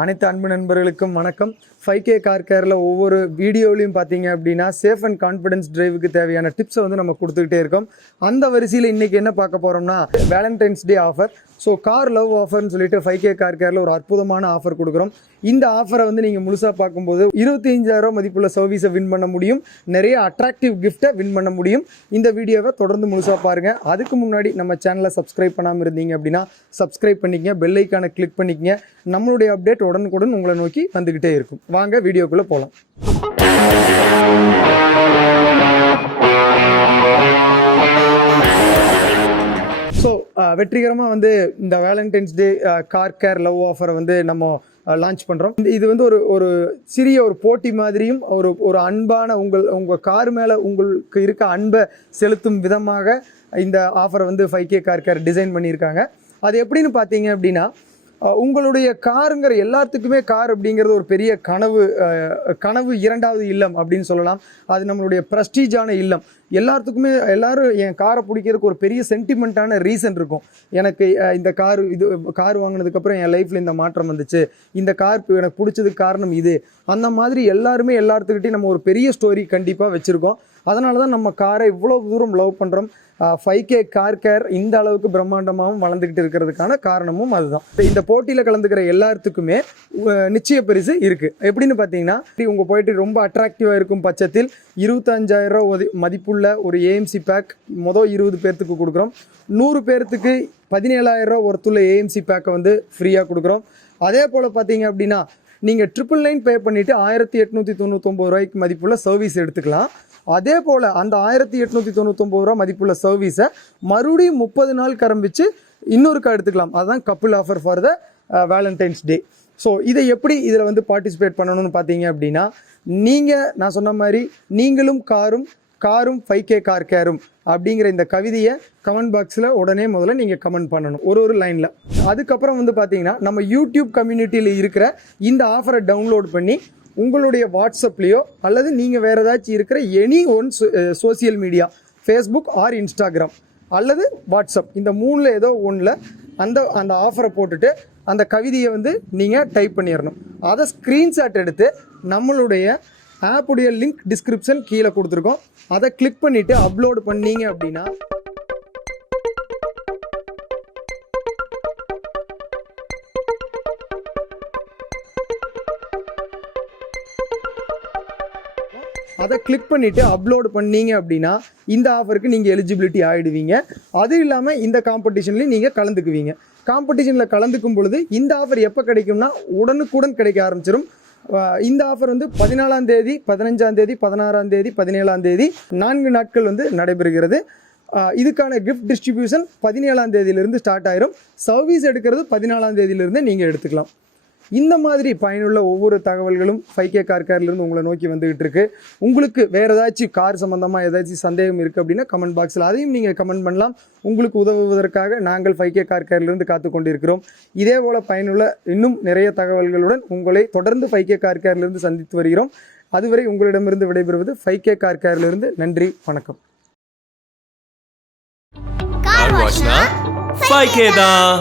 அனைத்து அன்பு நண்பர்களுக்கும் வணக்கம். 5K கார் கேரில் ஒவ்வொரு வீடியோலையும் பார்த்தீங்க அப்படின்னா சேஃப் அண்ட் கான்ஃபிடன்ஸ் டிரைவுக்கு தேவையான டிப்ஸை வந்து நம்ம கொடுத்துக்கிட்டே இருக்கோம். அந்த வரிசையில் இன்றைக்கி என்ன பார்க்க போகிறோம்னா valentine's day offer. So car love ஆஃபர்னு சொல்லிட்டு 5K கார் கேரில் ஒரு அற்புதமான ஆஃபர் கொடுக்குறோம். இந்த ஆஃபரை வந்து நீங்கள் முழுசாக பார்க்கும்போது 25,000 மதிப்புள்ள சர்வீஸை வின் பண்ண முடியும், நிறைய அட்ராக்டிவ் கிஃப்ட்டை வின் பண்ண முடியும். இந்த வீடியோவை தொடர்ந்து முழுசாக பாருங்கள். அதுக்கு முன்னாடி நம்ம சேனலை சப்ஸ்கிரைப் பண்ணாமல் இருந்தீங்க அப்படின்னா சப்ஸ்கிரைப் பண்ணிக்கங்க, பெல் ஐக்கானை கிளிக் பண்ணிக்கங்க. நம்மளுடைய அப்டேட் உடனுக்குடன் உங்களை நோக்கி வந்துக்கிட்டே இருக்கும். வாங்க வீடியோக்குள்ளே போகலாம். ஸோ வெற்றிகரமாக வந்து இந்த வேலண்டைன்ஸ் டே கார் கேர் லவ் ஆஃபரை வந்து நம்ம லான்ச் பண்ணுறோம். இது வந்து ஒரு சிறிய ஒரு போட்டி மாதிரியும் ஒரு அன்பான உங்கள் கார் மேலே உங்களுக்கு இருக்க அன்பை செலுத்தும் விதமாக இந்த ஆஃபரை வந்து 5K கார் கேர் டிசைன் பண்ணியிருக்காங்க. அது எப்படின்னு பார்த்தீங்க அப்படின்னா, உங்களுடைய காருங்கிற எல்லாத்துக்குமே கார் அப்படிங்கிறது ஒரு பெரிய கனவு இரண்டாவது இல்லம் அப்படின்னு சொல்லலாம். அது நம்மளுடைய ப்ரெஸ்டீஜான இல்லம். எல்லாரும் என் காரை பிடிக்கிறதுக்கு ஒரு பெரிய சென்டிமெண்ட்டான ரீசன் இருக்கும். எனக்கு இந்த கார் வாங்கினதுக்கப்புறம் என் லைஃப்பில் இந்த மாற்றம் வந்துச்சு, இந்த கார் எனக்கு பிடிச்சதுக்கு காரணம் இது, அந்த மாதிரி எல்லாத்துக்கிட்டையும் நம்ம ஒரு பெரிய ஸ்டோரி கண்டிப்பாக வச்சுருக்கோம். அதனால தான் நம்ம காரை இவ்வளோ தூரம் லவ் பண்ணுறோம். 5K கார் கேர் இந்த அளவுக்கு பிரம்மாண்டமாகவும் வளர்ந்துக்கிட்டு இருக்கிறதுக்கான காரணமும் அதுதான். இந்த போட்டியில் கலந்துக்கிற எல்லாத்துக்குமே நிச்சய பரிசு இருக்குது. எப்படின்னு பார்த்தீங்கன்னா, உங்கள் போயிட்டு ரொம்ப அட்ராக்டிவாக இருக்கும் பட்சத்தில் 25,000 மதிப்புள்ள ஒரு AMC பேக் மொதல் 20 பேர்த்துக்கு கொடுக்குறோம். 100 பேர்த்துக்கு 17,000 ஒருத்துள்ள AMC பேக்கை வந்து ஃப்ரீயாக கொடுக்குறோம். அதே போல் பார்த்தீங்க அப்படின்னா, நீங்கள் 999 பே பண்ணிவிட்டு 1,899 ரூபாய்க்கு மதிப்புள்ள சர்வீஸ் எடுத்துக்கலாம். அதே போல் அந்த 1,899 ரூபா மதிப்புள்ள சர்வீஸை மறுபடியும் 30 நாள் கரம்பிச்சு இன்னொருக்கா எடுத்துக்கலாம். அதுதான் couple offer for the Valentine's day. So இதை எப்படி இதில் வந்து பார்ட்டிசிபேட் பண்ணணும்னு பார்த்தீங்க அப்படின்னா, நான் சொன்ன மாதிரி நீங்களும் காரும் 5K கார் கேரும் அப்படிங்கிற இந்த கவிதையை கமெண்ட் பாக்ஸில் உடனே முதல்ல நீங்கள் கமெண்ட் பண்ணணும் ஒரு லைனில். அதுக்கப்புறம் வந்து பார்த்தீங்கன்னா, நம்ம யூடியூப் கம்யூனிட்டியில் இருக்கிற இந்த ஆஃபரை டவுன்லோட் பண்ணி உங்களுடைய வாட்ஸ்அப்லேயோ அல்லது நீங்கள் வேறு ஏதாச்சும் இருக்கிற any one social media, Facebook R Instagram அல்லது வாட்ஸ்அப், இந்த 3ல் ஏதோ ஒன்றில் அந்த ஆஃபரை போட்டுட்டு அந்த கவிதையை வந்து நீங்கள் டைப் பண்ணிடணும். அதை ஸ்க்ரீன்ஷாட் எடுத்து நம்மளுடைய ஆப்புடைய லிங்க் டிஸ்கிரிப்ஷன் கீழே கொடுத்துருக்கோம், அதை கிளிக் பண்ணிவிட்டு அப்லோட் பண்ணீங்க அப்படின்னா இந்த ஆஃபருக்கு நீங்கள் எலிஜிபிலிட்டி ஆகிடுவீங்க. அது இல்லாமல் இந்த காம்படிஷன்லையும் நீங்கள் கலந்துக்குவீங்க. காம்படிஷனில் கலந்துக்கும் பொழுது இந்த ஆஃபர் எப்போ கிடைக்கும்னா உடனுக்குடன் கிடைக்க ஆரம்பிச்சிடும். இந்த ஆஃபர் வந்து 14ஆம் தேதி, 15ஆம் தேதி, 16ஆம் தேதி, 17ஆம் தேதி 4 நாட்கள் வந்து நடைபெறுகிறது. இதுக்கான கிஃப்ட் டிஸ்ட்ரிபியூஷன் 17ஆம் தேதியிலிருந்து ஸ்டார்ட் ஆயிரும். சர்வீஸ் எடுக்கிறது 14ஆம் தேதியிலிருந்து நீங்கள் எடுத்துக்கலாம். இந்த மாதிரி பயனுள்ள ஒவ்வொரு தகவல்களும் 5K கார் கேர்லேருந்து உங்களை நோக்கி வந்துகிட்டு இருக்கு. உங்களுக்கு வேறு ஏதாச்சும் கார் சம்மந்தமாக ஏதாச்சும் சந்தேகம் இருக்குது அப்படின்னா கமெண்ட் பாக்ஸில் அதையும் நீங்கள் கமெண்ட் பண்ணலாம். உங்களுக்கு உதவுவதற்காக நாங்கள் 5K கார் கேர்லேருந்து காத்து கொண்டிருக்கிறோம். இதே போல் பயனுள்ள இன்னும் நிறைய தகவல்களுடன் உங்களை தொடர்ந்து 5K கார் கேர்லேருந்து சந்தித்து வருகிறோம். அதுவரை உங்களிடமிருந்து விடைபெறுவது 5K கார் கேர்லேருந்து. நன்றி, வணக்கம். 5K தான்.